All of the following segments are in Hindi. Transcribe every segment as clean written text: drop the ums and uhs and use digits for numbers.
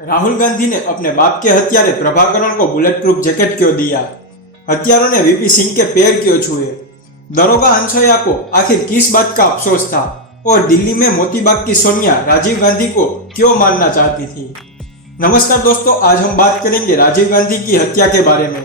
राहुल गांधी ने अपने बाप के हत्यारे प्रभाकरण को बुलेट प्रूफ जैकेट क्यों दिया? हत्यारों ने वीपी सिंह के पैर क्यों छुए? दरोगा अंशोया को आखिर किस बात का अफसोस था? और दिल्ली में मोतीबाग की सोनिया राजीव गांधी को क्यों मारना चाहती थी? नमस्कार दोस्तों, आज हम बात करेंगे राजीव गांधी की हत्या के बारे में।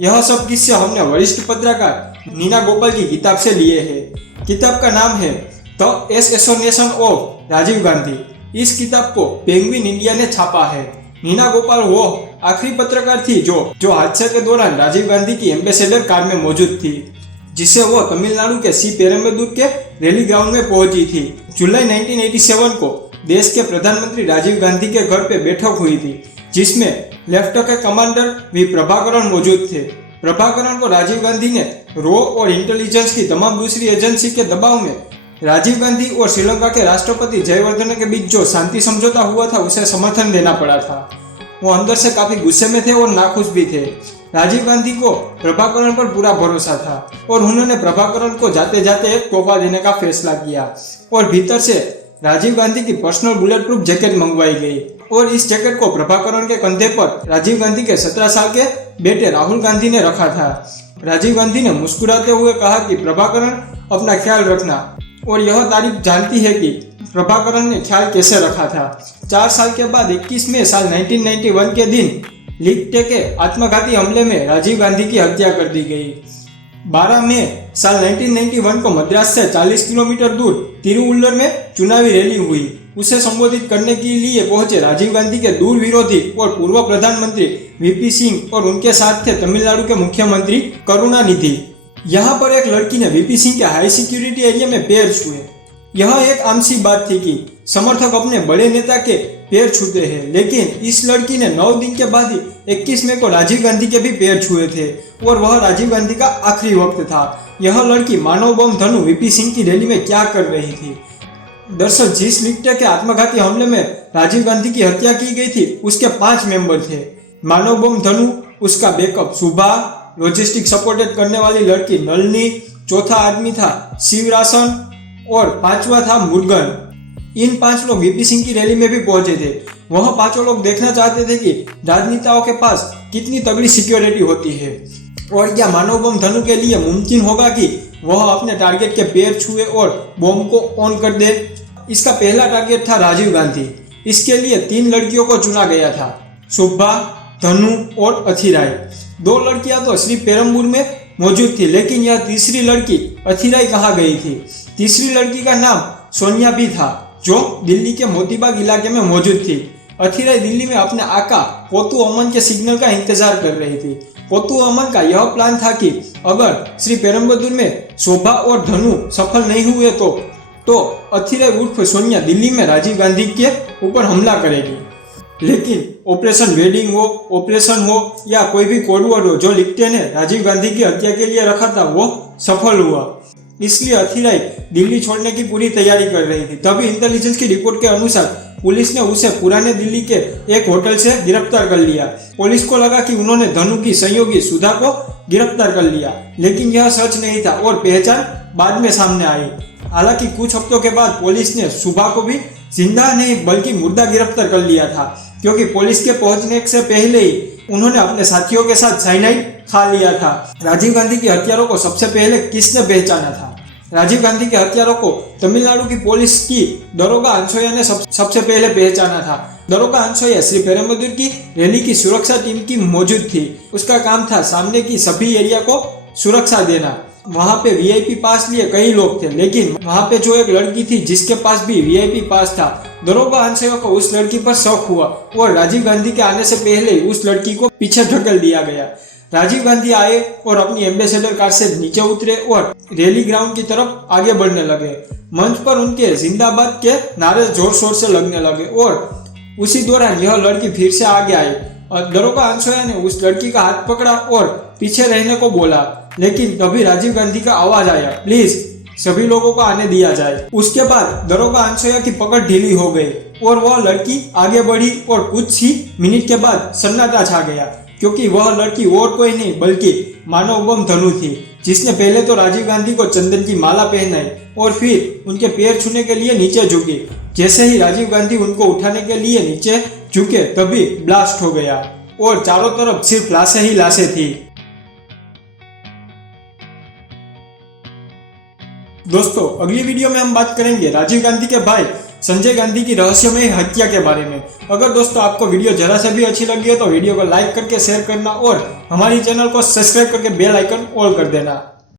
यह सब किस्से हमने वरिष्ठ पत्रकार नीना गोपाल की किताब से लिए हैं। किताब का नाम है the assassination of Rajiv Gandhi. इस किताब को पेंगुइन इंडिया ने छापा है। नीना गोपाल वो आखिरी पत्रकार थी जो हादसे के दौरान राजीव गांधी की एम्बेसडर कार में मौजूद थी, जिससे वो तमिलनाडु के सी पेरम्बदूर के रैली ग्राउंड में पहुंची थी। जुलाई 1987 को देश के प्रधानमंत्री राजीव गांधी के घर पे बैठक हुई थी, जिसमें लेफ्टिनेंट कमांडर वी प्रभाकरण मौजूद थे। प्रभाकरण को राजीव गांधी ने रॉ और इंटेलिजेंस की तमाम दूसरी एजेंसी के दबाव में राजीव गांधी और श्रीलंका के राष्ट्रपति जयवर्धने के बीच जो शांति समझौता हुआ था उसे समर्थन देना पड़ा था। वो अंदर से काफी गुस्से में थे और नाखुश भी थे। राजीव गांधी को प्रभाकरण पर पूरा भरोसा था और उन्होंने प्रभाकरण को जाते जाते एक तोहफा देने का फैसला किया और भीतर से राजीव गांधी की पर्सनल बुलेट प्रूफ जैकेट मंगवाई गई। और इस जैकेट को प्रभाकरण के कंधे पर राजीव गांधी के 17 साल के बेटे राहुल गांधी ने रखा था। राजीव गांधी ने मुस्कुराते हुए कहा कि प्रभाकरण, अपना ख्याल रखना। और यह तारीख जानती है कि प्रभाकरण ने ख्याल कैसे रखा था। 4 साल के बाद 21 मई साल 1991 के दिन लिप्टे के आत्मघाती हमले में राजीव गांधी की हत्या कर दी गई। 12 मई साल 1991 को मद्रास से 40 किलोमीटर दूर तिरुवल्लुर में चुनावी रैली हुई। उसे संबोधित करने के लिए पहुंचे राजीव गांधी के दूर विरोधी और पूर्व प्रधानमंत्री वीपी सिंह और उनके साथ थे तमिलनाडु के मुख्यमंत्री करुणानिधि। यहाँ पर एक लड़की ने वीपी सिंह के हाई सिक्योरिटी एरिया में पैर छुए। यह एक आम सी बात थी कि समर्थक अपने बड़े नेता के पैर छूते हैं, लेकिन इस लड़की ने 9 दिन के बाद ही 21 मई को राजीव गांधी के भी पैर छुए थे और वह राजीव गांधी का आखिरी वक्त था। यह लड़की मानव बम धनु वीपी सिंह की रैली में क्या कर रही थी? दरअसल जिस लिप्टे के आत्मघाती हमले में राजीव गांधी की हत्या की गई थी उसके 5 मेंबर थे। मानव बम धनु, उसका बैकअप सुभा, लॉजिस्टिक सपोर्टेड करने वाली लड़की नलनी, चौथा आदमी था शिवरासन और 5वां था मुर्गन। इन 5 लोग वीपी सिंह की रैली में भी पहुंचे थे। वह 5 लोग देखना चाहते थे कि राजनेताओं के पास कितनी तगड़ी सिक्योरिटी होती है और क्या मानव बम धनु के लिए मुमकिन होगा कि वह अपने टारगेट के पैर छुए और बम को ऑन कर दे। इसका पहला टारगेट था राजीव गांधी। इसके लिए 3 लड़कियों को चुना गया था, सुब्बा, धनु और अथिराई। 2 लड़कियां तो श्री पेरम्बूर में मौजूद थी, लेकिन यह तीसरी लड़की अथिराई कहाँ गई थी? तीसरी लड़की का नाम सोनिया भी था, जो दिल्ली के मोतीबाग इलाके में मौजूद थी। अथिराई दिल्ली में अपने आका पोतू अमन के सिग्नल का इंतजार कर रही थी। पोतू अमन का यह प्लान था कि अगर श्री पेरम्बदूर में शोभा और धनु सफल नहीं हुए तो अथिराई उर्फ सोनिया दिल्ली में राजीव गांधी के ऊपर हमला करेगी। लेकिन ऑपरेशन वेडिंग हो, ऑपरेशन हो या कोई भी कोडवर्ड हो जो लिप्टे ने राजीव गांधी की हत्या के लिए रखा था, वो सफल हुआ। इसलिए अथिराई दिल्ली छोड़ने की पूरी तैयारी कर रही थी। तभी इंटेलिजेंस की रिपोर्ट के अनुसार पुलिस ने उसे पुराने दिल्ली के एक होटल से गिरफ्तार कर लिया। पुलिस को लगा कि उन्होंने धनु की सहयोगी सुधा को गिरफ्तार कर लिया, लेकिन यह सच नहीं था और पहचान बाद में सामने आई। हालांकि कुछ हफ्तों के बाद पुलिस ने सुभा को भी जिंदा नहीं बल्कि मुर्दा गिरफ्तार कर लिया था, क्योंकि पुलिस के पहुंचने से पहले ही उन्होंने अपने साथियों के साथ साइनाइड खा लिया था। राजीव गांधी के हत्यारों को सबसे पहले किसने पहचाना था? राजीव गांधी के हत्यारों को तमिलनाडु की पुलिस की दरोगा अंशोया ने सबसे पहले पहचाना था। दरोगा अंशोया श्री पेरम्बदूर की रैली की सुरक्षा टीम की मौजूद थी। उसका काम था सामने की सभी एरिया को सुरक्षा देना। वहां पे वीआईपी पास लिए कई लोग थे, लेकिन वहां पे जो एक लड़की थी जिसके पास भी वीआईपी पास था, दरोगा अंशोया को उस लड़की पर शक हुआ और राजीव गांधी के आने से पहले ही उस लड़की को पीछे ढकेल दिया गया। राजीव गांधी आए और अपनी एम्बेसडर कार से नीचे उतरे और रैली ग्राउंड की तरफ आगे बढ़ने लगे। मंच पर उनके जिंदाबाद के नारे जोर शोर से लगने लगे और उसी दौरान यह लड़की फिर से आगे आई और दरोगा अंशोया ने उस लड़की का हाथ पकड़ा और पीछे रहने को बोला, लेकिन तभी राजीव गांधी का आवाज आया, प्लीज सभी लोगों को आने दिया जाए। उसके बाद दरोगा अंशोया की पकड़ ढीली हो गई और वह लड़की आगे बढ़ी और कुछ ही मिनट के बाद सन्नाटा छा गया, क्योंकि वह लड़की और कोई नहीं बल्कि मानव बम धनु थी, जिसने पहले तो राजीव गांधी को चंदन की माला पहनाई और फिर उनके पैर छूने के लिए नीचे झुकी। जैसे ही राजीव गांधी उनको उठाने के लिए नीचे झुके तभी ब्लास्ट हो गया और चारों तरफ सिर्फ लाशें ही लाशें थी। दोस्तों अगली वीडियो में हम बात करेंगे राजीव गांधी के भाई संजय गांधी की रहस्यमय हत्या के बारे में। अगर दोस्तों आपको वीडियो जरा से भी अच्छी लगी है तो वीडियो को लाइक करके शेयर करना और हमारी चैनल को सब्सक्राइब करके बेल आइकन ऑल कर देना।